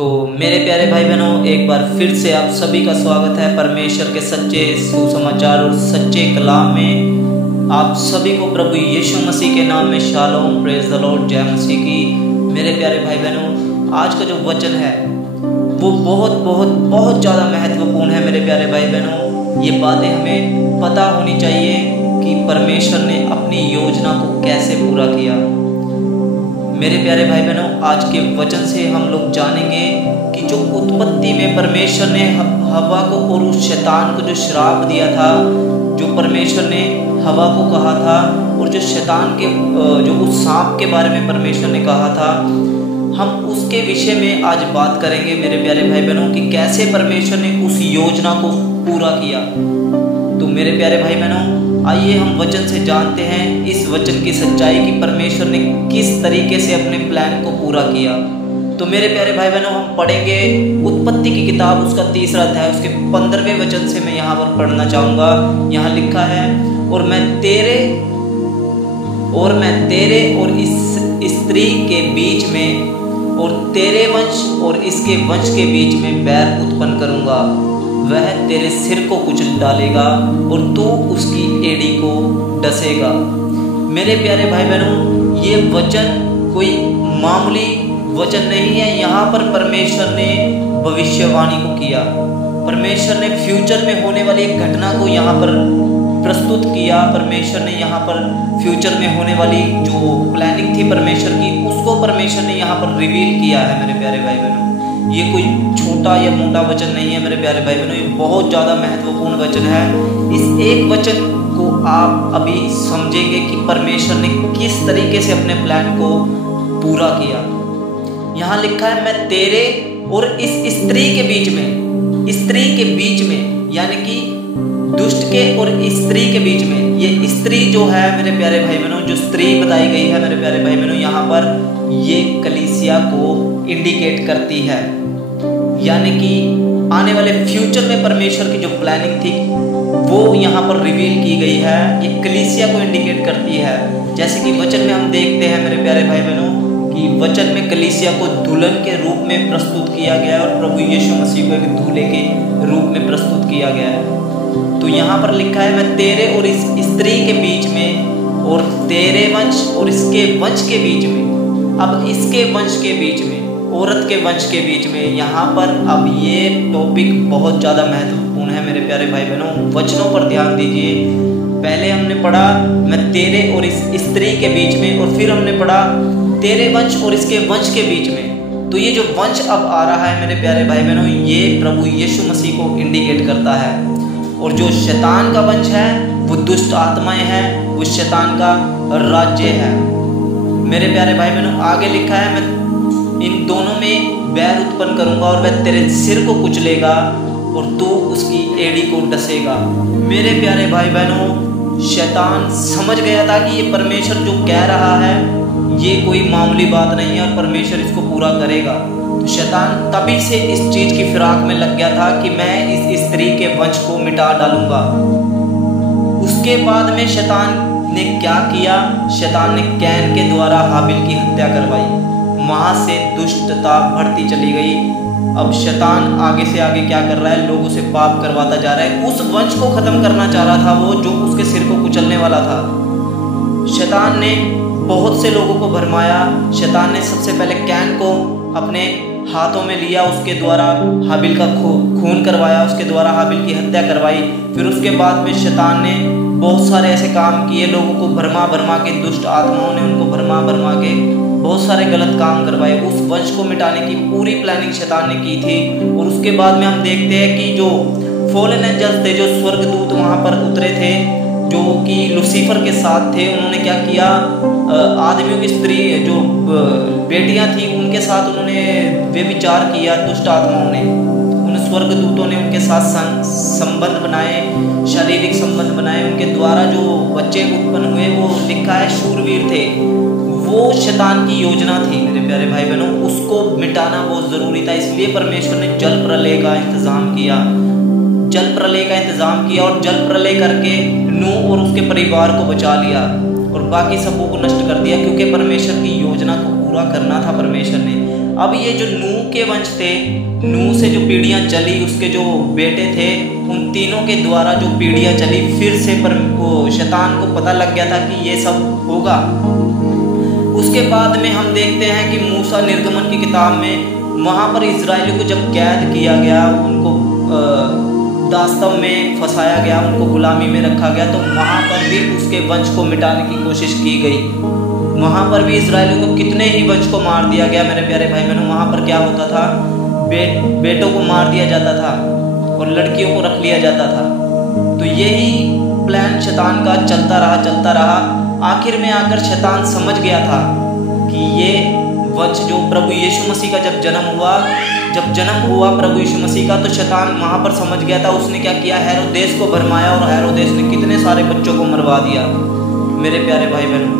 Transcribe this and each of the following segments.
तो मेरे प्यारे भाई बहनों, एक बार फिर से आप सभी का स्वागत है परमेश्वर के सच्चे सुसमाचार और सच्चे कलाम में। आप सभी को प्रभु यीशु मसीह के नाम में शालोम, प्रेज द लॉर्ड, जय मसीह की। मेरे प्यारे भाई बहनों, आज का जो वचन है वो बहुत बहुत बहुत ज़्यादा महत्वपूर्ण है। मेरे प्यारे भाई बहनों, ये बातें हमें पता होनी चाहिए कि परमेश्वर ने अपनी योजना को कैसे पूरा किया। मेरे प्यारे भाई बहनों, आज के वचन से हम लोग जानेंगे कि जो उत्पत्ति में परमेश्वर ने हवा को और उस शैतान को जो श्राप दिया था, जो परमेश्वर ने हवा को कहा था, और जो शैतान के जो उस सांप के बारे में परमेश्वर ने कहा था, हम उसके विषय में आज बात करेंगे। मेरे प्यारे भाई बहनों, कि कैसे परमेश्वर ने उस योजना को पूरा किया। तो मेरे प्यारे भाई बहनों, आइए हम वचन से जानते हैं इस वचन की सच्चाई कि परमेश्वर ने किस तरीके से अपने प्लान को पूरा किया। तो मेरे प्यारे भाई बहनों, हम पढ़ेंगे उत्पत्ति की किताब, उसका 3रा अध्याय, उसके 15वें वचन से मैं यहाँ पर पढ़ना चाहूँगा। यहाँ लिखा है, और मैं तेरे और इस स्त्री के बीच में और तेरे वंश और इसके वंश के बीच में बैर उत्पन्न करूँगा। वह तेरे सिर को कुचल डालेगा और तू उसकी एड़ी को डसेगा। मेरे प्यारे भाई बहनों, ये वचन कोई मामूली वचन नहीं है। यहाँ पर परमेश्वर ने भविष्यवाणी को किया। परमेश्वर ने फ्यूचर में होने वाली एक घटना को यहाँ पर प्रस्तुत किया। परमेश्वर ने यहाँ पर फ्यूचर में होने वाली जो प्लानिंग थी परमेश्वर की, उसको परमेश्वर ने यहाँ पर रिवील किया है। मेरे प्यारे भाई बहनों, ये कोई छोटा या मोटा वचन नहीं है। मेरे प्यारे भाई बहनों, ये बहुत ज़्यादा महत्वपूर्ण वचन है। इस एक वचन को आप अभी समझेंगे कि परमेश्वर ने किस तरीके से अपने प्लान को पूरा किया। यहाँ लिखा है, मैं तेरे और इस स्त्री के बीच में, यानी कि दुष्ट के और स्त्री के बीच में। ये स्त्री जो है मेरे प्यारे भाई बहनों, जो स्त्री बताई गई है मेरे प्यारे भाई बहनों, यहाँ पर ये कलीसिया को इंडिकेट करती है। यानी कि आने वाले फ्यूचर में परमेश्वर की जो प्लानिंग थी वो यहाँ पर रिवील की गई है। ये कलीसिया को इंडिकेट करती है। जैसे कि वचन में हम देखते हैं मेरे प्यारे भाई बहनों कि वचन में कलीसिया को दुल्हन के रूप में प्रस्तुत किया गया है और प्रभु यीशु मसीह को एक दूल्हे के रूप में प्रस्तुत किया गया है। तो यहाँ पर लिखा है, मैं तेरे और इस स्त्री के बीच में और तेरे वंश और इसके वंश के बीच में। अब इसके वंश के बीच में, औरत के वंश के बीच में, यहाँ पर अब ये टॉपिक बहुत ज़्यादा महत्वपूर्ण है। मेरे प्यारे भाई बहनों, वचनों पर ध्यान दीजिए। पहले हमने पढ़ा मैं तेरे और इस स्त्री के बीच में, और फिर हमने पढ़ा तेरे वंश और इसके वंश के बीच में। तो ये जो वंश अब आ रहा है मेरे प्यारे भाई बहनों, ये प्रभु यीशु मसीह को इंडिकेट करता है। और जो शैतान का वंश है वो दुष्ट आत्माएं हैं, वो शैतान का राज्य है। मेरे प्यारे भाई बहनों, आगे लिखा है, मैं इन दोनों में बैर उत्पन्न करूंगा और वह तेरे सिर को कुचलेगा और तू उसकी एड़ी को डसेगा। मेरे प्यारे भाई बहनों, शैतान समझ गया था कि ये परमेश्वर जो कह रहा है ये कोई मामूली बात नहीं है और परमेश्वर इसको पूरा करेगा। तो शैतान तभी से इस चीज की फिराक में लग गया था कि मैं इस स्त्री के वंश को मिटा डालूंगा। उसके बाद में शैतान ने क्या किया? शैतान ने कैन के द्वारा हाबिल की हत्या करवाई। वहां से दुष्टता बढ़ती चली गई। अब शैतान आगे से आगे क्या कर रहा है? लोगों से पाप करवाता जा रहा है। उस वंश को खत्म करना चाह रहा था वो, जो उसके सिर को कुचलने वाला था। शैतान ने बहुत से लोगों को भरमाया। शैतान ने सबसे पहले कैन को अपने हाथों में लिया, उसके द्वारा हाबिल का खून करवाया, उसके द्वारा हाबिल की हत्या करवाई। फिर उसके बाद में शैतान ने बहुत सारे ऐसे काम किए, लोगों को भरमा के, दुष्ट आत्माओं ने उनको भरमा के बहुत सारे गलत काम करवाए। उस वंश को मिटाने की पूरी प्लानिंग शैतान ने की थी। और उसके बाद में हम देखते हैं कि जो फॉलन एंजल्स थे, जो स्वर्गदूत वहाँ पर उतरे थे, जो कि लूसीफर के साथ थे, उन्होंने क्या किया? आदमियों की स्त्री जो बेटियां थी उनके साथ उन्होंने व्यभिचार किया। दुष्ट आत्माओं ने, उन स्वर्गदूतों ने उनके साथ संबंध बनाए, शारीरिक संबंध बनाए। उनके द्वारा जो बच्चे उत्पन्न हुए वो लिखा है शूरवीर थे। वो शैतान की योजना थी मेरे प्यारे भाई बहनों, उसको मिटाना बहुत ज़रूरी था। इसलिए परमेश्वर ने जल प्रलय का इंतज़ाम किया। और जल प्रलय करके नूह और उसके परिवार को बचा लिया और बाकी सबों को नष्ट कर दिया, क्योंकि परमेश्वर की योजना को पूरा करना था परमेश्वर ने। अब ये जो नूह के वंश थे, नूह से जो पीढ़ियां चली, उसके जो बेटे थे, उन तीनों के द्वारा जो पीढ़ियां चली, फिर से वो शैतान को पता लग गया था कि ये सब होगा। उसके बाद में हम देखते हैं कि मूसा निर्गमन की किताब में वहाँ पर इजराइलियों को जब कैद किया गया, उनको दास्तव में फंसाया गया, उनको गुलामी में रखा गया, तो वहाँ पर भी उसके वंश को मिटाने की कोशिश की गई। वहाँ पर भी इजराइलियों को कितने ही वंश को मार दिया गया मेरे प्यारे भाई बहनों। वहाँ पर क्या होता था, बेटों को मार दिया जाता था और लड़कियों को रख लिया जाता था। तो यही प्लान शैतान का चलता रहा। आखिर में आकर शैतान समझ गया था कि ये वंश जो प्रभु यीशु मसीह का जब जन्म हुआ प्रभु यीशु मसीह का, तो शैतान वहाँ पर समझ गया था। उसने क्या किया, हेरोदेस को भरमाया और हेरोदेस ने कितने सारे बच्चों को मरवा दिया मेरे प्यारे भाई बहनों।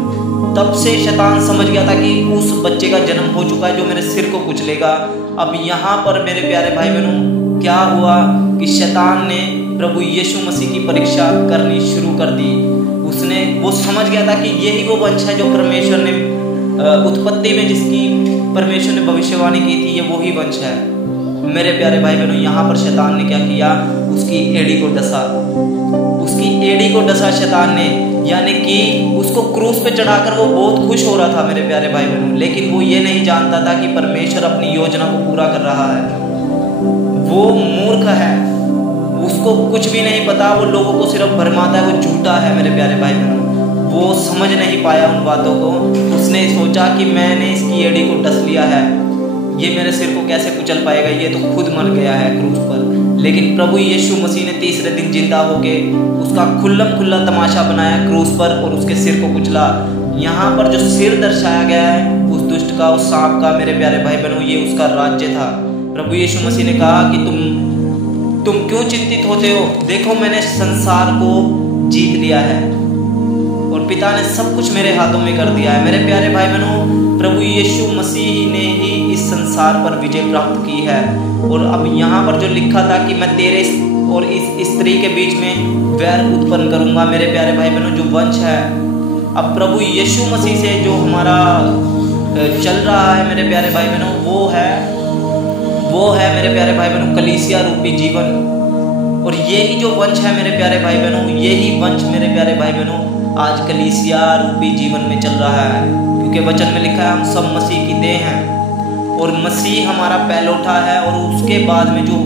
तब से शैतान समझ गया था कि उस बच्चे का जन्म हो चुका है जो मेरे सिर को कुचलेगा। अब यहाँ पर मेरे प्यारे भाई बहनों क्या हुआ कि शैतान ने प्रभु यीशु मसीह की परीक्षा करनी शुरू कर दी। वो समझ गया था कि यही वो वंश है जो परमेश्वर ने उत्पत्ति में जिसकी परमेश्वर ने भविष्यवाणी की थी, ये वही वंश है मेरे प्यारे भाई बहनों। यहाँ पर शैतान ने क्या किया, उसकी एड़ी को डसा शैतान ने, यानी कि उसको क्रूस पे चढ़ाकर वो बहुत खुश हो रहा था मेरे प्यारे भाई बहनों। लेकिन वो ये नहीं जानता था कि परमेश्वर अपनी योजना को पूरा कर रहा है। वो मूर्ख है, उसको कुछ भी नहीं पता, वो लोगों को सिर्फ भरमाता है, वो झूठा है मेरे प्यारे भाई बहनों। वो समझ नहीं पाया उन बातों को। उसने सोचा कि मैंने इसकी एड़ी को डस लिया है, ये मेरे सिर को कैसे कुचल पाएगा, ये तो खुद मर गया है क्रूस पर। लेकिन प्रभु यीशु मसीह ने तीसरे दिन जिंदा होके उसका खुल्ला तमाशा बनाया क्रूस पर और उसके सिर को कुचला। यहाँ पर जो सिर दर्शाया गया है उस दुष्ट का, उस सांप का मेरे प्यारे भाई बहनों, ये उसका राज्य था। प्रभु यीशु मसीह ने कहा कि तुम क्यों चिंतित होते हो, देखो मैंने संसार को जीत लिया है और पिता ने सब कुछ मेरे हाथों में कर दिया है। मेरे प्यारे भाई बहनों, प्रभु यीशु मसीह ने ही इस संसार पर विजय प्राप्त की है। और अब यहाँ पर जो लिखा था कि मैं तेरे और इस स्त्री के बीच में वैर उत्पन्न करूँगा, मेरे प्यारे भाई बहनों, जो वंश है अब प्रभु यीशु मसीह से जो हमारा चल रहा है मेरे प्यारे भाई बहनों, वो है मेरे प्यारे भाई बहनों कलीसिया रूपी जीवन। और यही जो वंश है मेरे प्यारे भाई बहनों, यही वंश मेरे प्यारे भाई बहनों आज कलीसिया रूपी जीवन में चल रहा है। क्योंकि वचन में लिखा है हम सब मसीह की देह हैं और मसीह हमारा पहलौठा है, और उसके बाद में जो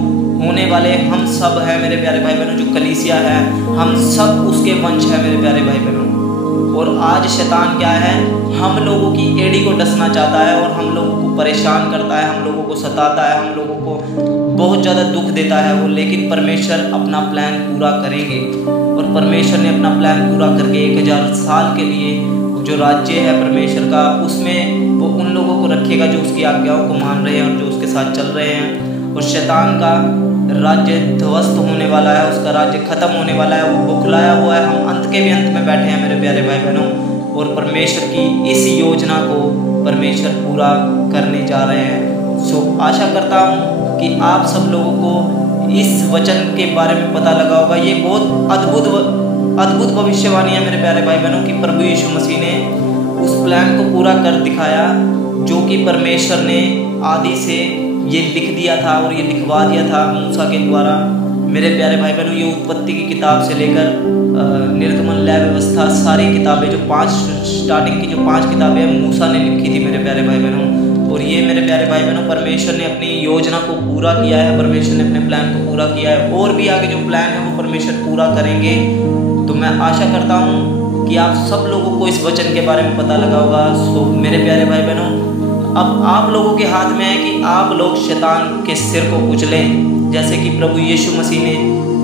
होने वाले हम सब है मेरे प्यारे भाई बहनों, जो कलीसिया है, हम सब उसके वंश है मेरे प्यारे भाई बहनों। और आज शैतान क्या है, हम लोगों की एड़ी को डसना चाहता है और हम लोगों को परेशान करता है, हम लोगों को सताता है, हम लोगों को बहुत ज़्यादा दुख देता है वो। लेकिन परमेश्वर अपना प्लान पूरा करेंगे और परमेश्वर ने अपना प्लान पूरा करके 1000 साल के लिए जो राज्य है परमेश्वर का, उसमें वो उन लोगों को रखेगा जो उसकी आज्ञाओं को मान रहे हैं और जो उसके साथ चल रहे हैं। और शैतान का राज्य ध्वस्त होने वाला है, उसका राज्य खत्म होने वाला है, वो बुखलाया हुआ है। हम अंत के भी अंत में बैठे हैं मेरे प्यारे भाई बहनों, और परमेश्वर की इस योजना को परमेश्वर पूरा करने जा रहे हैं। आशा करता हूँ कि आप सब लोगों को इस वचन के बारे में पता लगा होगा। ये बहुत अद्भुत भविष्यवाणी है मेरे प्यारे भाई बहनों, कि प्रभु यीशु मसीह ने उस प्लान को पूरा कर दिखाया जो कि परमेश्वर ने आदि से ये लिख दिया था और ये लिखवा दिया था मूसा के द्वारा। मेरे प्यारे भाई बहनों, ये उत्पत्ति की किताब से लेकर निर्गमन, लय व्यवस्था, सारी किताबें जो 5 स्टार्टिंग की जो 5 किताबें हैं मूसा ने लिखी थी मेरे प्यारे भाई बहनों। और ये मेरे प्यारे भाई बहनों परमेश्वर ने अपनी योजना को पूरा किया है, परमेश्वर ने अपने प्लान को पूरा किया है, और भी आगे जो प्लान है वो परमेश्वर पूरा करेंगे। तो मैं आशा करता हूँ कि आप सब लोगों को इस वचन के बारे में पता लगा होगा। सो मेरे प्यारे भाई बहनों, अब आप लोगों के हाथ में है कि आप लोग शैतान के सिर को कुचलें, जैसे कि प्रभु यीशु मसीह ने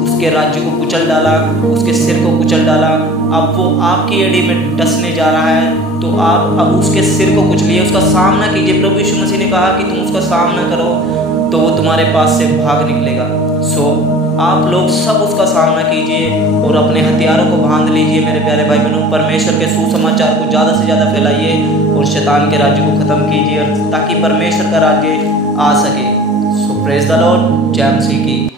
उसके राज्य को कुचल डाला, उसके सिर को कुचल डाला। अब वो आपकी एड़ी में डसने जा रहा है, तो आप अब उसके सिर को कुचलिए, उसका सामना कीजिए। प्रभु यीशु मसीह ने कहा कि तुम उसका सामना करो तो वो तुम्हारे पास से भाग निकलेगा। सो आप लोग सब उसका सामना कीजिए और अपने हथियारों को बांध लीजिए मेरे प्यारे भाई बहनों। परमेश्वर के सुसमाचार को ज़्यादा से ज़्यादा फैलाइए और शैतान के राज्य को ख़त्म कीजिए, ताकि परमेश्वर का राज्य आ सके। सो प्रेज द लॉर्ड, जय मसीह की।